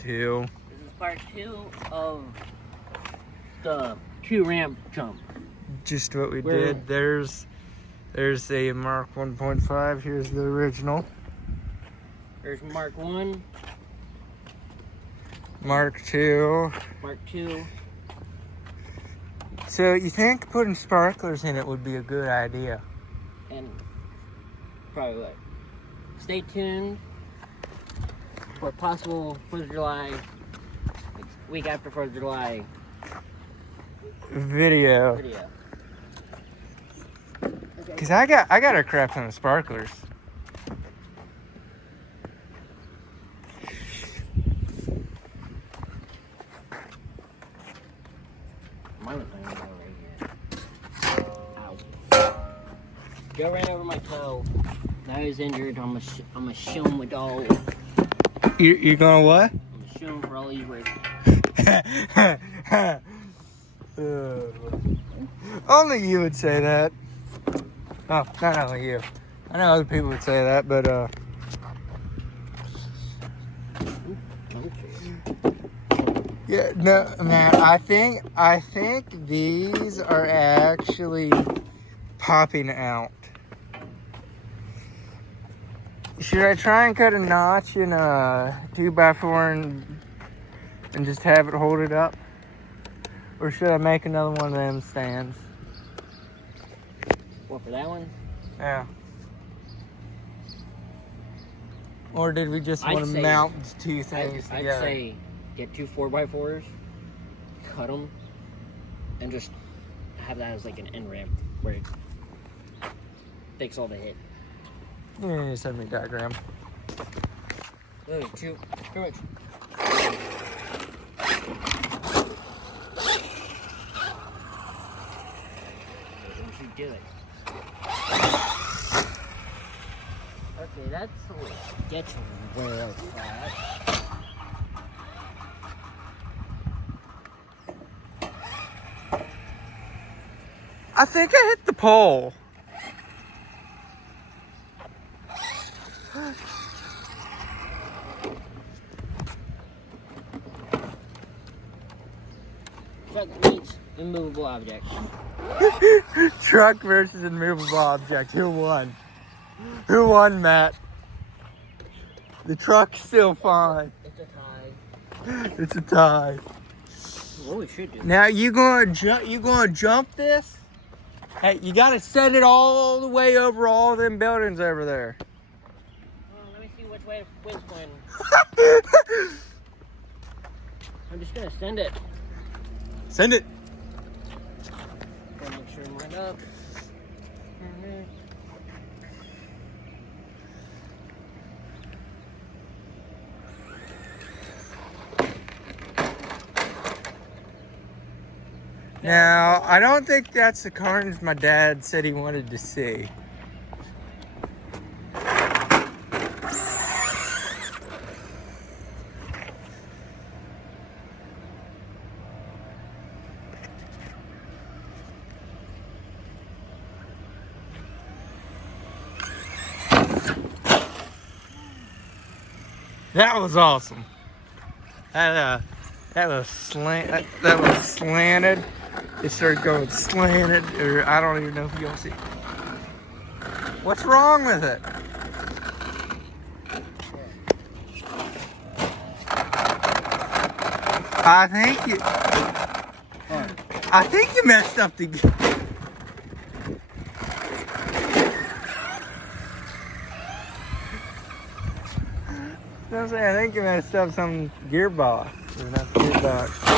2. This is part 2 of the 2-ramp jump. Just what we did. There's a Mark 1.5. Here's the original. There's Mark 1. Mark 2. Mark 2. So you think putting sparklers in it would be a good idea? And probably would. Stay tuned for possible 4th of July, week after 4th of July Video. Cause I got a crap ton of sparklers. Mine was laying down right here. Ow. Joe ran over my toe. Now he's injured. I'm gonna show him with all. You're gonna what? I'm gonna show him for all he's worth. Only you would say that. Oh, not only you. I know other people would say that, but yeah, no, man. I think these are actually popping out. Should I try and cut a notch in a 2x4 and just have it hold it up? Or should I make another one of them stands? What, for that one? Yeah. Or did we just want to mount 2 things together? I'd say get 2 4x4s, cut them, and just have that as like an end ramp where it takes all the hit. Yeah, send me a diagram. Literally, too much. We should do it. Okay, that's get where it's at. I think I hit the pole. Truck meets immovable object. Truck versus immovable object. Who won? Who won, Matt? The truck's still fine. It's a tie. It's a tie. What we should do. Now you gonna jump this? Hey, you gotta send it all the way over all them buildings over there. Well, let me see which way the wind's blowing. I'm just gonna send it. Send it. Gotta make sure I'm lined up. Now, I don't think that's the carnage my dad said he wanted to see. That was awesome. That was slanted. It started going slanted, or I don't even know if y'all see. What's wrong with it? I think you messed up the. I think you messed up some gearbox. Or not gearbox.